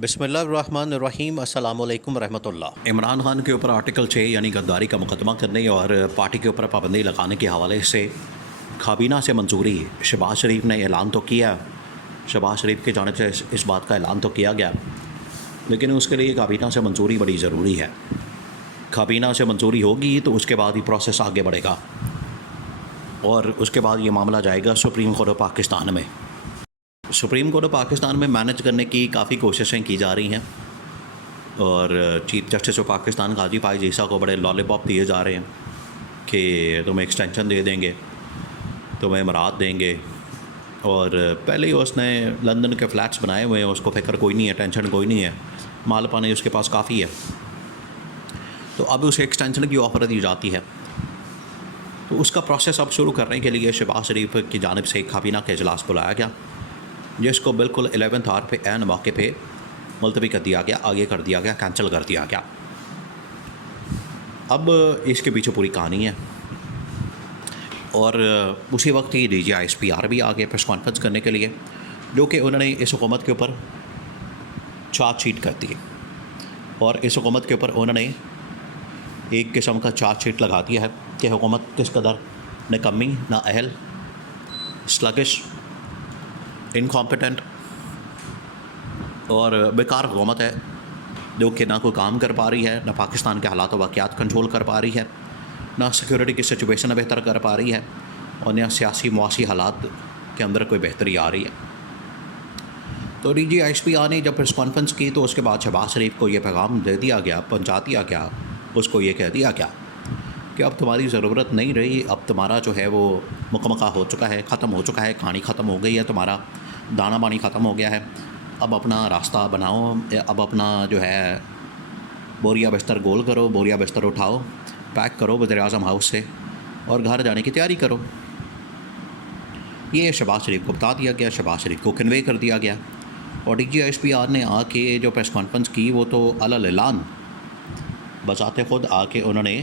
बिस्मिल्लाहिर्रहमानिर्रहीम अस्सलामुअलैकुम रहमतुल्लाह। इमरान खान के ऊपर आर्टिकल 6 यानी गद्दारी का मुकदमा करने और पार्टी के ऊपर पाबंदी लगाने के हवाले से काबीना से मंजूरी शहबाज शरीफ ने ऐलान तो किया। शहबाज शरीफ की जानिब से इस बात का ऐलान तो किया गया, लेकिन उसके लिए काबीना से मंजूरी बड़ी ज़रूरी है। काबीना से मंजूरी होगी तो उसके बाद ही प्रोसेस आगे बढ़ेगा और उसके बाद ये मामला जाएगा सुप्रीम कोर्ट ऑफ पाकिस्तान में। सुप्रीम कोर्ट ऑफ पाकिस्तान में मैनेज करने की काफ़ी कोशिशें की जा रही हैं और चीफ जस्टिस ऑफ पाकिस्तान गाजी फाइज ईसा को बड़े लॉलीपॉप दिए जा रहे हैं कि तुम्हें एक्सटेंशन दे देंगे, तुम्हें इमरात देंगे। और पहले ही उसने लंदन के फ़्लैट्स बनाए हुए हैं, उसको फ़िक्र कोई नहीं है, टेंशन कोई नहीं है, माल पानी उसके पास काफ़ी है। तो अब उसे एक्सटेंशन की ऑफ़र दी जाती है, तो उसका प्रोसेस अब शुरू करने के लिए शहबाज शरीफ की जानिब से काबीना का इजलास बुलाया गया, जिसको बिल्कुल 11th आवर पे ऐन मौके पे मुलतवी कर दिया गया, आगे कर दिया गया, कैंसिल कर दिया गया। अब इसके पीछे पूरी कहानी है और उसी वक्त ही DGISPR भी आ गए प्रेस कॉन्फ्रेंस करने के लिए, जो कि उन्होंने इस हुकूमत के ऊपर चार्जशीट कर दी और इस हुकूमत के ऊपर उन्होंने एक किस्म का चार्जशीट लगा दिया है कि हुकूमत किस कदर निकम्मी, नाअहल, स्लगिश, इनकॉम्पिटेंट और बेकार हुकूमत है, जो कि ना कोई काम कर पा रही है, ना पाकिस्तान के हालात वाक़यात कंट्रोल कर पा रही है, ना सिक्योरिटी की सिचुएशन बेहतर कर पा रही है और ना सियासी मुआशी हालात के अंदर कोई बेहतरी आ रही है। तो DGISPR ने जब प्रेस कॉन्फ्रेंस की तो उसके बाद शहबाज शरीफ को ये पैगाम दे दिया गया, पहुँचा दिया गया, उसको ये कह दिया गया कि अब तुम्हारी ज़रूरत नहीं रही, अब तुम्हारा जो है वो मुकम्मल हो चुका है, ख़त्म हो चुका है, कहानी ख़त्म हो गई है, तुम्हारा दाना पानी ख़त्म हो गया है, अब अपना रास्ता बनाओ, अब अपना जो है बोरिया बिस्तर गोल करो, बोरिया बिस्तर उठाओ, पैक करो वज़ीर-ए-आज़म हाउस से और घर जाने की तैयारी करो। ये शहबाज शरीफ को बता दिया गया, शहबाज शरीफ को कन्वे कर दिया गया और DGISPR ने आके जो प्रेस कॉन्फ्रेंस की वो तो अलल ऐलान बज़ाते ख़ुद आके उन्होंने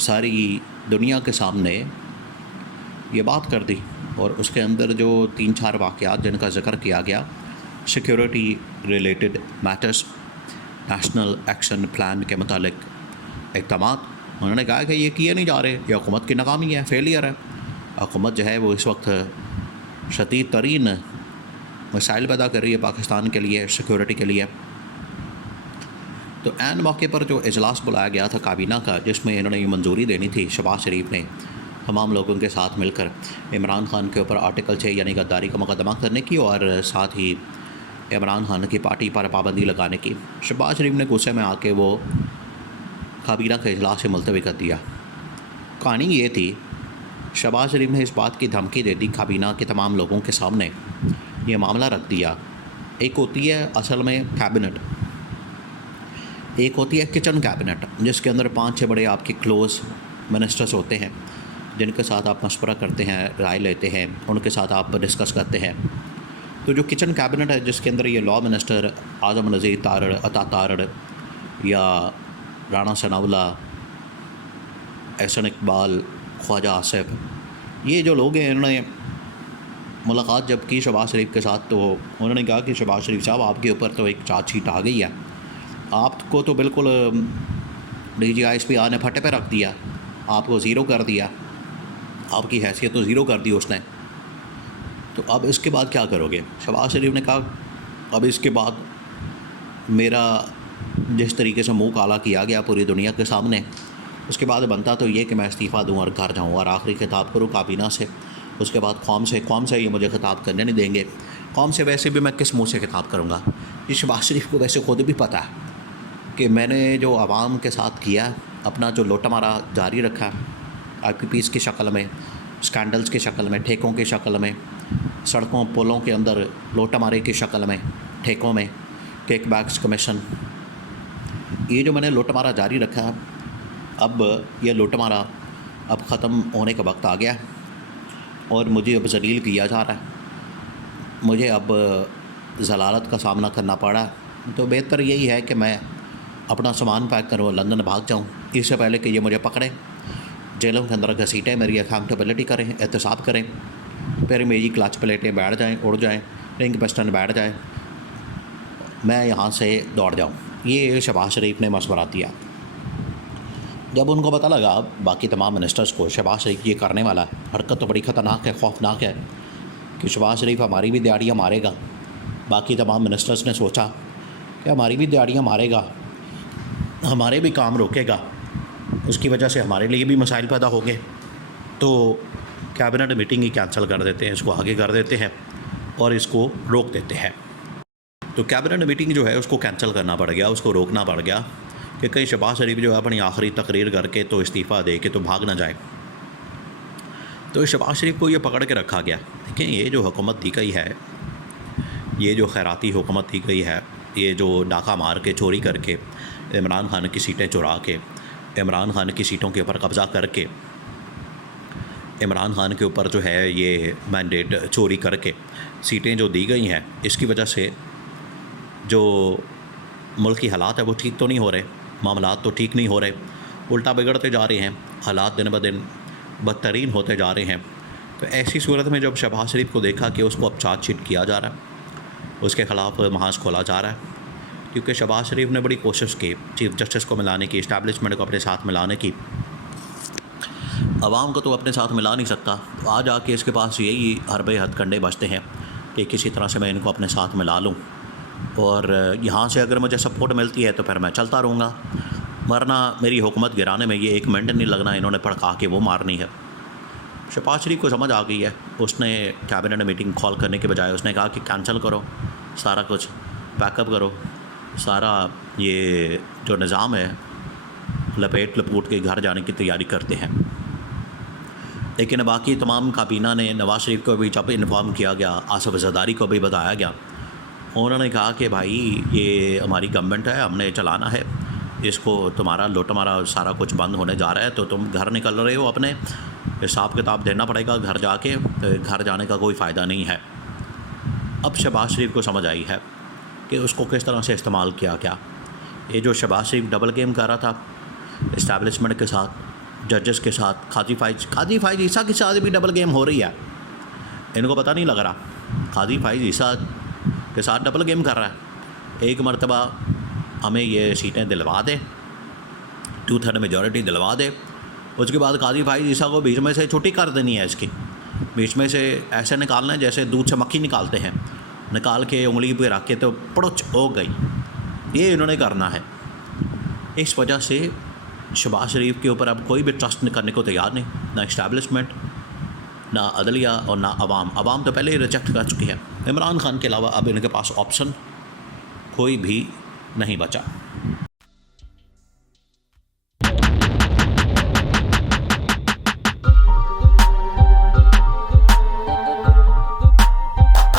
सारी दुनिया के सामने ये बात कर दी और उसके अंदर जो 3-4 वाक़यात जिनका ज़िक्र किया गया, security related matters, national action plan के मुतालिक इक़दामात, उन्होंने कहा कि ये किए नहीं जा रहे, ये हुकूमत की नाकामी है, फेलियर है। हुकूमत जो है वो इस वक्त शदीद तरीन मसाइल पैदा कर रही है पाकिस्तान के लिए, सिक्योरिटी के लिए। तो ऐन मौके पर जो इजलास बुलाया गया था काबीना का, जिसमें इन्होंने ये मंजूरी देनी थी शहबाज शरीफ ने तमाम लोगों के साथ मिलकर इमरान खान के ऊपर आर्टिकल 6 यानी गद्दारी का मुकदमा करने की और साथ ही इमरान खान की पार्टी पर पाबंदी लगाने की। शहबाज शरीफ ने गुस्से में आके वो काबीना के इजलास से मुलतवी कर दिया। कहानी ये थी, शहबाज शरीफ ने इस बात की धमकी दे दी काबीना के तमाम लोगों के सामने, ये मामला रख दिया। एक होती है असल में कैबिनेट, एक होती है किचन कैबिनेट, जिसके अंदर 5-6 बड़े आपके क्लोज़ मिनिस्टर्स होते हैं, जिनके साथ आप मशवरा करते हैं, राय लेते हैं, उनके साथ आप डिस्कस करते हैं। तो जो किचन कैबिनेट है, जिसके अंदर ये लॉ मिनिस्टर आज़म नज़ीर तारड़, अता तारड़ या राना सनाउल्ला, एहसन इकबाल, ख्वाजा आसिफ, ये जो लोग हैं, इन्होंने मुलाकात जब की शहबाज शरीफ के साथ तो उन्होंने कहा कि शहबाज शरीफ साहब, आपके ऊपर तो एक चार्जशीट आ गई है, आपको तो बिल्कुल DGISPR ने फटे पे रख दिया, आपको ज़ीरो कर दिया, आपकी हैसियत तो ज़ीरो कर दी उसने, तो अब इसके बाद क्या करोगे? शहबाज शरीफ ने कहा, अब इसके बाद मेरा जिस तरीके से मुंह काला किया गया पूरी दुनिया के सामने, उसके बाद बनता तो ये कि मैं इस्तीफ़ा दूँ और घर जाऊँ और आखिरी खिताब करूँ काबीना से। उसके बाद कौम से ये मुझे खिताब करने नहीं देंगे, कौम से वैसे भी मैं किस मुँह से खिताब करूँगा। ये शहबाज शरीफ को वैसे खुद भी पता है कि मैंने जो आवाम के साथ किया, अपना जो लोटामारा जारी रखा IPPs की शक्ल में, स्कैंडल्स की शक्ल में, ठेकों की शक्ल में, सड़कों पुलों के अंदर लोटामारे की शक्ल में, ठेकों में, किकबैक्स, कमीशन, ये जो मैंने लोटामारा जारी रखा, अब ये लोटामारा अब ख़त्म होने का वक्त आ गया और मुझे अब ज़लील किया जा रहा है, मुझे अब ज़लालत का सामना करना पड़ा। तो बेहतर यही है कि मैं अपना सामान पैक करूँ, लंदन भाग जाऊँ, इससे पहले कि ये मुझे पकड़ें, जेलों के अंदर घसीटें, मेरी अकाउंटेबिलिटी करें, एहतसाब करें, फिर मेरी क्लच प्लेटें बैठ जाएँ, उड़ जाएँ, रिंग पिस्टन बैठ जाए मैं यहाँ से दौड़ जाऊँ। ये शहबाज शरीफ ने मशवरा दिया। जब उनको पता लगा बाकी तमाम मिनिस्टर्स को शहबाज शरीफ ये करने वाला है, हरकत तो बड़ी ख़तरनाक है, खौफनाक है कि शहबाज शरीफ हमारी भी दिहाड़ियाँ मारेगा। बाकी तमाम मिनिस्टर्स ने सोचा कि हमारी भी दिहाड़ियाँ मारेगा, हमारे भी काम रोकेगा, उसकी वजह से हमारे लिए भी मसाइल पैदा हो गए, तो कैबिनेट मीटिंग ही कैंसिल कर देते हैं, इसको आगे कर देते हैं और इसको रोक देते हैं। तो कैबिनेट मीटिंग जो है उसको कैंसिल करना पड़ गया, उसको रोकना पड़ गया कि कहीं शहबाज शरीफ जो है अपनी आखिरी तकरीर करके तो इस्तीफ़ा दे के तो भाग ना जाए। तो शहबाज शरीफ को ये पकड़ के रखा गया। देखिए, ये जो हुकूमत दी गई है, ये जो खैराती हुकूमत दी गई है, ये जो डाका मार के चोरी करके इमरान खान की सीटें चुरा के, इमरान खान की सीटों के ऊपर कब्ज़ा करके, इमरान खान के ऊपर जो है ये मैंडेट चोरी करके सीटें जो दी गई हैं, इसकी वजह से जो मुल्क की हालात है वो ठीक तो नहीं हो रहे, मामलात तो ठीक नहीं हो रहे, उल्टा बिगड़ते जा रहे हैं, हालात दिन ब दिन बदतरीन होते जा रहे हैं। तो ऐसी सूरत में जब शहबाज शरीफ को देखा कि उसको अब चार्जशीट किया जा रहा है, उसके ख़िलाफ़ महाज खोला जा रहा है, क्योंकि शहबाज शरीफ ने बड़ी कोशिश की चीफ जस्टिस को मिलाने की, इस्टेब्लिशमेंट को अपने साथ मिलाने की, आवाम को तो अपने साथ मिला नहीं सकता। तो आज आके इसके पास यही हरबे हथकंडे बचते हैं कि किसी तरह से मैं इनको अपने साथ मिला लूँ और यहाँ से अगर मुझे सपोर्ट मिलती है तो फिर मैं चलता रहूँगा, वरना मेरी हुकूमत गिराने में ये 1 मिनट नहीं लगना, इन्होंने भड़का के वो मारनी है। शहबाज शरीफ को समझ आ गई है। उसने कैबिनेट मीटिंग कॉल करने के बजाय उसने कहा कि कैंसिल करो सारा कुछ, पैकअप करो सारा, ये जो निज़ाम है लपेट लपूट के घर जाने की तैयारी करते हैं। लेकिन बाकी तमाम काबीना ने नवाज़ शरीफ को भी जब इन्फॉर्म किया गया, आसिफ ज़रदारी को भी बताया गया, उन्होंने कहा कि भाई ये हमारी गवर्नमेंट है, हमने चलाना है इसको, तुम्हारा लुटमारा सारा कुछ बंद होने जा रहा है, तो तुम घर निकल रहे हो, अपने हिसाब किताब देना पड़ेगा घर जाके, घर जाने का कोई फ़ायदा नहीं है। अब शहबाज शरीफ को समझ आई है कि उसको किस तरह से इस्तेमाल किया क्या। ये जो शहबाज शरीफ डबल गेम कर रहा था इस्टेब्लिशमेंट के साथ, जजेस के साथ, काजी फाइज ईसा के साथ भी डबल गेम हो रही है, इनको पता नहीं लग रहा। काजी फाइज ईसा के साथ डबल गेम कर रहा है। एक मरतबा हमें ये सीटें दिलवा दे, 2/3 मेजॉरिटी दिलवा दे, उसके बाद काजी फाइज ईसा को बीच में से छुट्टी कर देनी है, इसकी बीच में से ऐसे निकालना है जैसे दूध से मक्खी निकालते हैं, निकाल के उंगली पे रख के तो पड़ोच हो गई, ये इन्होंने करना है। इस वजह से शहबाज शरीफ के ऊपर अब कोई भी ट्रस्ट करने को तैयार नहीं, ना इस्टेब्लिशमेंट, ना अदलिया और ना आवाम तो पहले ही रिजेक्ट कर चुकी है। इमरान खान के अलावा अब इनके पास ऑप्शन कोई भी नहीं बचा।